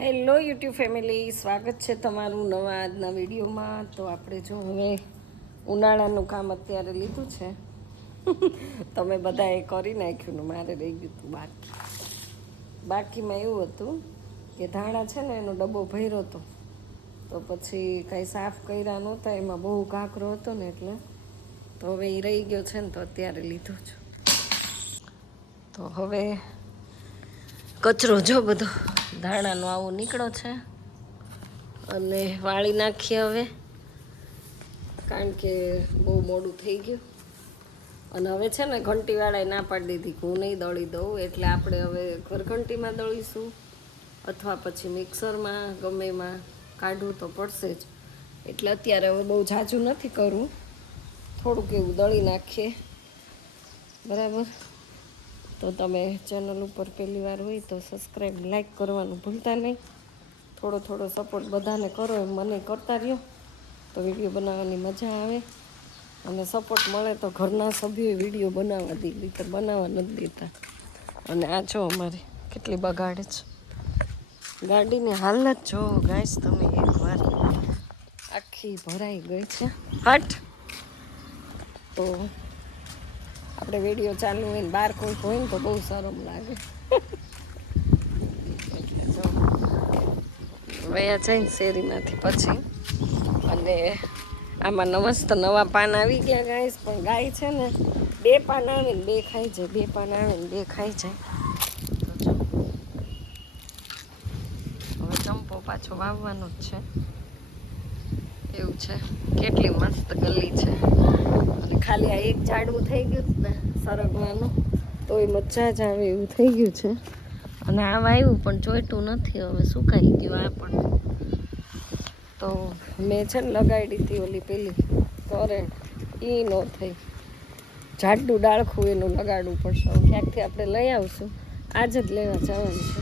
Hello YouTube family, સ્વાગત છે તમારું નવા આજના વિડીયોમાં. તો આપણે જો હવે ઉનાળાનું કામ અત્યારે લીધું છે. તમે બધાએ કરી નાખ્યું ને મારે રહી ગયું હતું બાકીમાં એવું હતું કે ધાણા છે ને એનો ડબ્બો ભર્યો હતો, તો પછી કાંઈ સાફ કર્યા નહોતા, એમાં બહુ કાંકરો હતો ને એટલે તો હવે એ રહી ગયો છે ને તો અત્યારે લીધો છું. તો હવે કચરો જો બધો ધાણાનો આવો નીકળો છે અને વાળી નાખીએ હવે, કારણ કે બહુ મોડું થઈ ગયું. અને હવે છે ને ઘંટીવાળાએ ના પાડી દીધી કે હું નહીં દળી દઉં, એટલે આપણે હવે ઘરઘંટીમાં દળીશું અથવા પછી મિક્સરમાં ગમે એમાં કાઢવું તો પડશે જ. એટલે અત્યારે હવે બહુ ઝાઝું નથી કરવું, થોડુંક એવું દળી નાખીએ, બરાબર. તો તમે ચેનલ ઉપર પહેલી વાર હોય તો સબસ્ક્રાઈબ લાઈક કરવાનું ભૂલતા નહીં. થોડો સપોર્ટ બધાને કરો, એમ મને કરતા રહ્યો તો વિડીયો બનાવવાની મજા આવે. અને સપોર્ટ મળે તો ઘરના સભ્યોએ વિડીયો બનાવવા દે, તો બનાવવા નથી દેતા. અને આ જો અમારી કેટલી બગાડે છે ગાડીની હાલત જો ગાઈસ, તમે એકવાર આખી ભરાઈ ગઈ છે. હટ. તો આપણે વિડીયો ચાલુ હોય ને બહાર કોઈ હોય ને તો બહુ શરમ લાગે. વયા જાય ને શેરીમાંથી પછી, અને આમાં મસ્ત નવા પાન આવી ગયા ગાઈસ. પણ ગાય છે ને 2 પાન આવે ને 2 ખાઈ જાય, 2 પાન આવે ને 2 ખાઈ જાય. હવે ચંપો પાછો વાવવાનો જ છે, એવું છે. કેટલી મસ્ત ગલી છે, અને ખાલી આ એક ઝાડવું થઈ ગયું ને સરગવાનું, તો એ મજા જ આવે એવું થઈ ગયું છે. અને આ વાવ્યું પણ ચોઈટું નથી, હવે સુકાઈ ગયું આ પણ. તો મેં છે ને લગાડી હતી ઓલી પેલી કરંટ, એ ન થઈ. જાડું ડાળખું એનું લગાડવું પડશે, ક્યાંકથી આપણે લઈ આવશું. આજ જ લેવા જવાનું છે.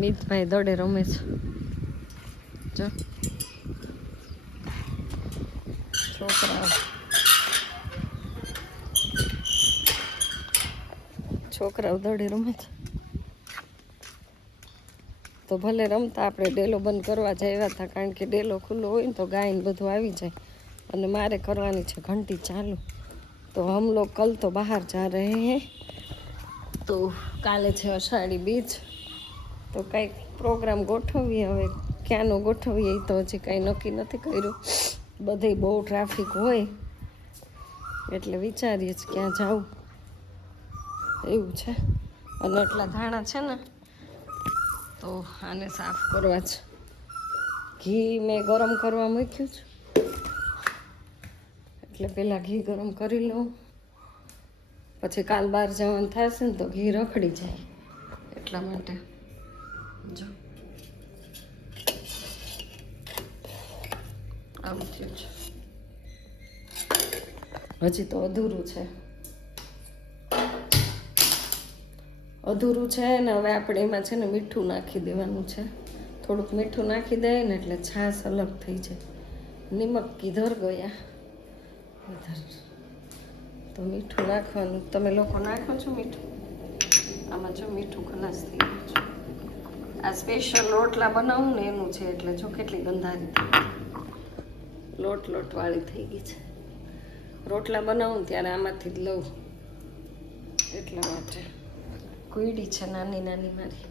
મિતભાઈ દડે રમે છે જો, છોકરાઓ દડે રમે છે. તો ભલે રમતા, આપણે ડેલો બંધ કરવા જયા હતા, કારણ કે ડેલો ખુલ્લો હોય ને તો ગાયને બધું આવી જાય. અને મારે કરવાની છે ઘંટી ચાલુ. તો હમ લોગ કલ તો બહાર જા રહે હૈ. તો કાલે છે અષાઢી બીજ, તો કંઈક પ્રોગ્રામ ગોઠવીએ. હવે ક્યાંનો ગોઠવીએ એ તો હજી કાંઈ નક્કી નથી કર્યું. બધે બહુ ટ્રાફિક હોય એટલે વિચારીએ જ ક્યાં જાવું, એવું છે. અને એટલા ધાણા છે ને તો આને સાફ કરવા છે. ઘી મેં ગરમ કરવા મૂક્યું છે, એટલે પહેલાં ઘી ગરમ કરી લઉં. પછી કાલ બહાર જવાનું થશે ને તો ઘી રખડી જાય, એટલા માટે. જો આવું થયું છે. હજી તો અધૂરું છે ને. હવે આપણે એમાં છે ને મીઠું નાખી દેવાનું છે. થોડુંક મીઠું નાખી દઈએ ને એટલે છાશ અલગ થઈ જાય. નિમક કિધર ગયા ઇધર. તો મીઠું નાખવાનું. તમે લોકો નાખો છો મીઠું? આમાં જો મીઠું ખલાસ થઈ ગયું છે. આ સ્પેશિયલ રોટલા બનાવું ને એનું છે, એટલે જો કેટલી ગંધારી થઈ ગઈ, લોટવાળી થઈ ગઈ છે. રોટલા બનાવું ને ત્યારે આમાંથી જ લઉં, એટલા માટે. કુયડી છે નાની નાની મારી.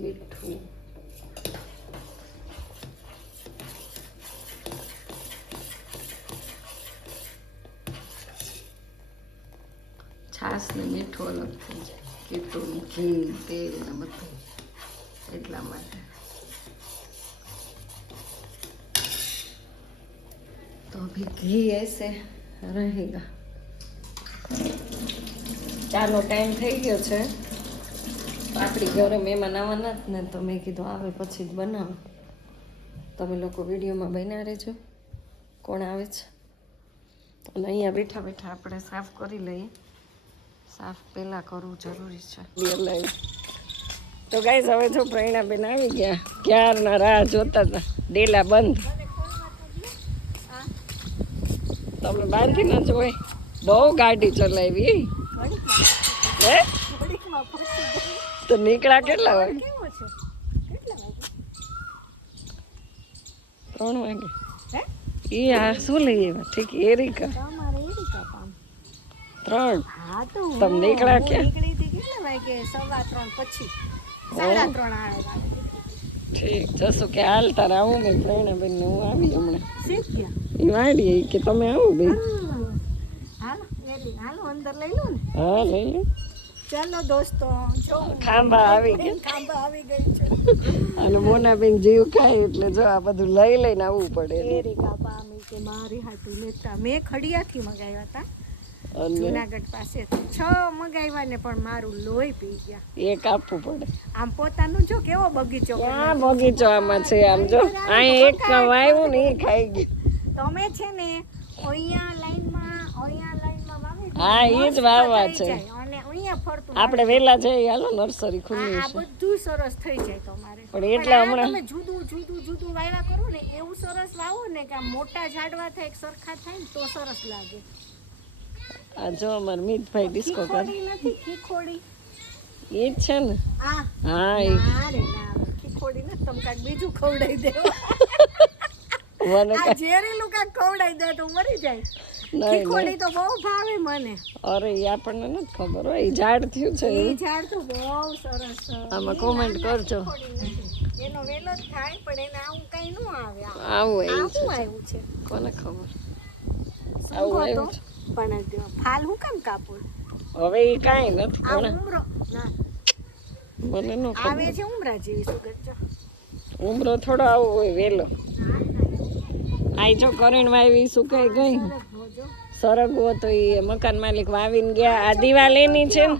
મીઠું, છાશ ને મીઠું અલગ થઈ જાય, કેટલું ઘી તેલ ને બધું, એટલા માટે. તો અભી ઘી ऐसे रहेगा. ચાલો ટાઈમ થઈ ગયો છે. આપણી ઘરે મહેમાન આવવાના જ ને, તો મેં કીધું આવે પછી જ બનાવો. તમે લોકો વિડીયોમાં બન્યા રહેજો કોણ આવે છે. અને અહીંયા બેઠા બેઠા આપણે સાફ કરી લઈએ. સાફ પહેલાં કરવું જરૂરી છે. તો ગાઈસ, હવે જો પ્રેરણાબેન આવી ગયા, ક્યારના રાહ જોતા હતા. ડેલા બંધ, તમે બાંધી ન જોઈ. બહુ ગાડી ચલાવી હે. તો નીકળ્યા કેટલા વાગે? કેવો છે? કેટલા વાગે? 3 વાગે. હે? એ આ શું લઈ આવ્યા? ઠીક એરિકા. તમારે એરિકા પામ 3. હા તો તમે નીકળ્યા ક્યાં? નીકળી હતી કેટલા વાગે? 3:15 પછી 3:30 આવે. ઠીક જશું કે હાલ તારે આવું મેં પ્રેરણાબેન ને હું આવી હમણાં શીખ ગયા. એ વાડી કે તમે આવો બે. હાલો હાલો અંદર લઈ લો ને. હા લઈ લો. ચાલો દોસ્તો જો ખાંભા આવી ગયા. ખાંભા આવી ગઈ છે. અને મોનાબેન જીવ ખાય એટલે જો આ બધું લઈ લઈને આવવું પડે. એરિકા પામી કે મારી હાટું લેતા મેં ખડિયાથી મગાવ્યા હતા જુનાગઢ પાસે 6 મગાવ્યા ને પણ મારું લોહી પી ગયા. એક આપવું પડે. આમ પોતાનું જો કેવો બગીચો ક્યાં બગીચો આમાં છે આમ જો અહીં એક વાવ્યું ને એ ખાઈ ગયું. તમે છે ને અહીંયા લાઈનમાં વાવી હા એ જ વાવવા છે. અને અહીંયા ફરતું આપણે વેલા જઈએ હાલો નર્સરી ખુલ્લી આ છે બધું સરસ થઈ જાય તમારે. પણ એટલે હમણાં તમે જુદું વાવ્યા કરો ને એવું સરસ વાવો ને કે આમ મોટા ઝાડવા થાય સરખા થાય ને તો સરસ લાગે. આ જો અમાર મિતભાઈ ડિસ્કો કરે. નથી ખીખોડી એ જ છે ને. આ હા એ ના રે ના ખીખોડી ને તમે કાંઈક બીજું ખવડાવી દેવા. મને આ ઝેરીલું કાંઈક ખવડાવી દે તો મરી જાય. ખીખોડી તો બહુ ભાવે મને. અરે એ આપણને નથી ખબર હોય એ ઝાડ થયું છે એ ઝાડ તો બહુ સરસ છે. આમાં કોમેન્ટ કરજો. એનો વેલો જ થાય પણ એને આવું કઈ ન આવે. આવું આ આવ્યું શું છે આવ્યું છે? કોને ખબર. શું હતો? પણ ફાલ હું કેમ કાપું? હવે એ કાંઈ નથી આ કોને ઉમરો ના મને ન આવે ખબર. છે ઉમરા જેવી સુગંધ જો. ઉમરો થોડો આવો હોય વેલો. આઈ જો કરેણ વાવી સુકાઈ ગઈ. સરગવો તો એ મકાન માલિક વાવીને ગયા. આ દિવાલ એની છે ને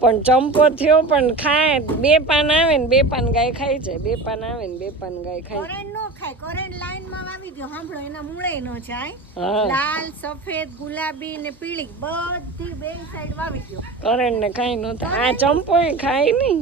પણ ચંપો થયો પણ ખાય 2 પાન આવે ને 2 પાન ગાય ખાઈ જાય. 2 પાન આવે ને 2 પાન ગાય ખાય. કરેણ નો ખાય. કરેણ લાઈન માં વાવી દો. સાંભળો એના મૂળે નો જાય. હા લાલ સફેદ ગુલાબી ને પીળી બધી બે સાઈડ વાવી દો. કરેણ ને ખાઈ નહોતા. આ ચંપો ખાય નહીં.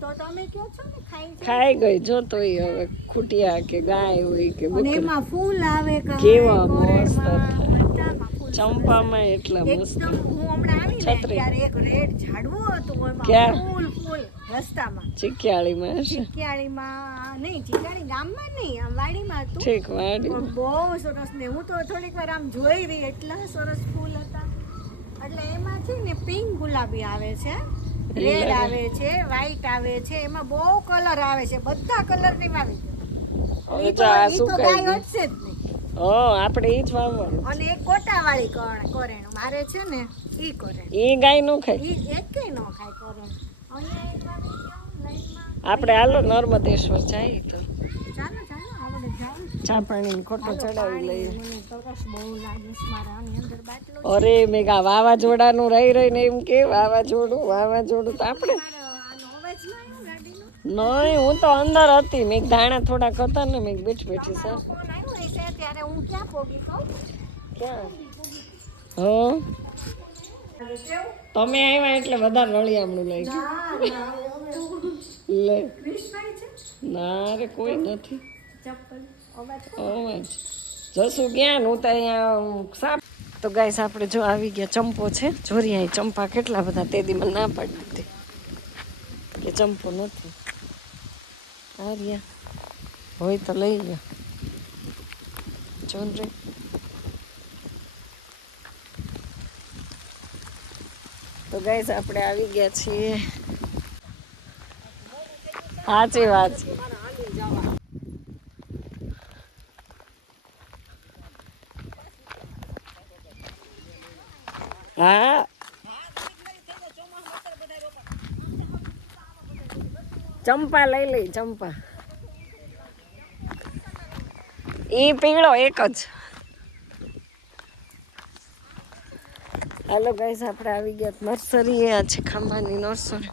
તો તમે કહો છો ને ખાઈ જાય. ખાઈ ગઈ જો તો એ હવે ખૂટિયા કે ગાય હોય કે અને બકરી. એમાં ફૂલ આવે કેવા મસ્ત કરેણમાં. ચંપામાં એટલા મસ્ત. એકદમ હું હમણાં આવી ને છત્રી. ત્યારે એક રેડ ઝાડવું હતું એમાં ક્યાં? ફૂલ રસ્તામાં ચીકિયાળીમાં હશે. ચિકિયાળીમાં નહીં ચિકિયાળી ગામમાં નહીં આમ વાડીમાં હતું ઠીક વાડી. પણ બહુ સરસ ને હું તો થોડીક વાર આમ જોઈ રહી એટલા સરસ ફૂલ હતા. એટલે એમાં છે ને પિંક ગુલાબી આવે છે, રેડ આવે છે, વ્હાઈટ આવે છે, એમાં બહુ કલર આવે છે. બધા કલર ની વાવી દો. હવે ઈ જો આ તો સુકાઈ ગાય ગયું. હટશે જ નહીં. આપણે ઈ જ વાવવાનું. અને એક ગોટાવાળી કરેણ મારે છે ને ઈ કરેણ ઈ ગાય નો ખાય. ઈ એકેય ન ખાય કરેણ. અહીંયા એક વાવી દો લાઈનમાં. આપણે હાલો નર્મદેશ્વર જાય તો ચાલો આપણે જાવ. ચા પાણી ખોટો ચડાવી લઈએ. મને તરસ બહુ લાગે છે. મારા આની અંદર બાટલો અરે મેઘા વાવાઝોડાનું રહી રહીને એમ કે વાવાઝોડું તો આપણે આનો અવાજ ના આવ્યો ગાડીનો. નહીં હું તો અંદર હતી. મેં ધાણા થોડાક હતા ને મેં બેઠી સર. ફોન આવ્યો હશે ત્યારે હું ક્યાં પોગી કહું. ક્યાં તમે આવ્યા એટલે વધારે રળિયામણું લઈ ગયું લે. ક્રિશભાઈ છે ના રે કોઈ નથી. ચપ્પલ અવાજ અવાજ જશું ક્યાં હું તો અહીંયા સાપ. તો ગાઈસ આપણે જો આવી ગયા. ચંપો છે જોરિયા. ચંપા કેટલા બધા તે દી મને ના પાડી દીધી કે ચંપો નથી. આ રહ્યા હોય તો લઈ ગયા. જોન રે તો ગાઈસ આપણે આવી ગયા છીએ. સાચી વાત છે. હા ચંપા લઈ લઈ. ચંપા ઈ પીળો એક જ. હાલો ગાઈસ આપણે આવી ગયા નર્સરી. આ છે ખાંભાની નર્સરી.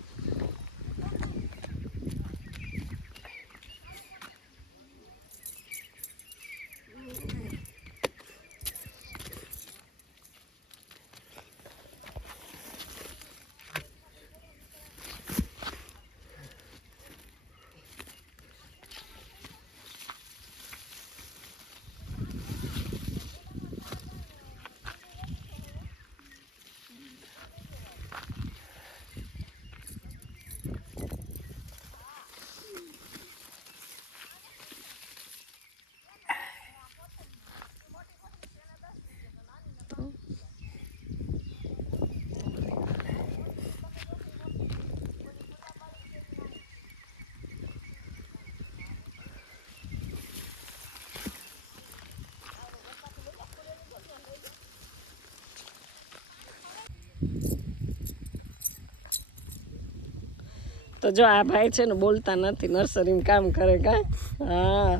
તો જો આ ભાઈ છે ને બોલતા નથી, નર્સરીમાં કામ કરે કા. હા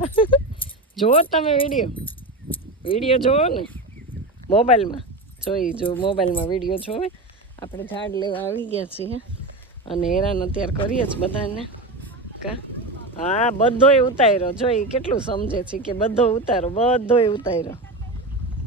જુઓ તમે વિડીયો જુઓ ને મોબાઈલમાં, જો મોબાઈલમાં વિડીયો જોવે. આપણે ઝાડ લેવા આવી ગયા છીએ અને હેરાન અત્યારે કરીએ જ બધાને કા. હા બધોય ઉતાર્યો, જો એ કેટલું સમજે છે કે બધો ઉતારો, બધોય ઉતાર્યો.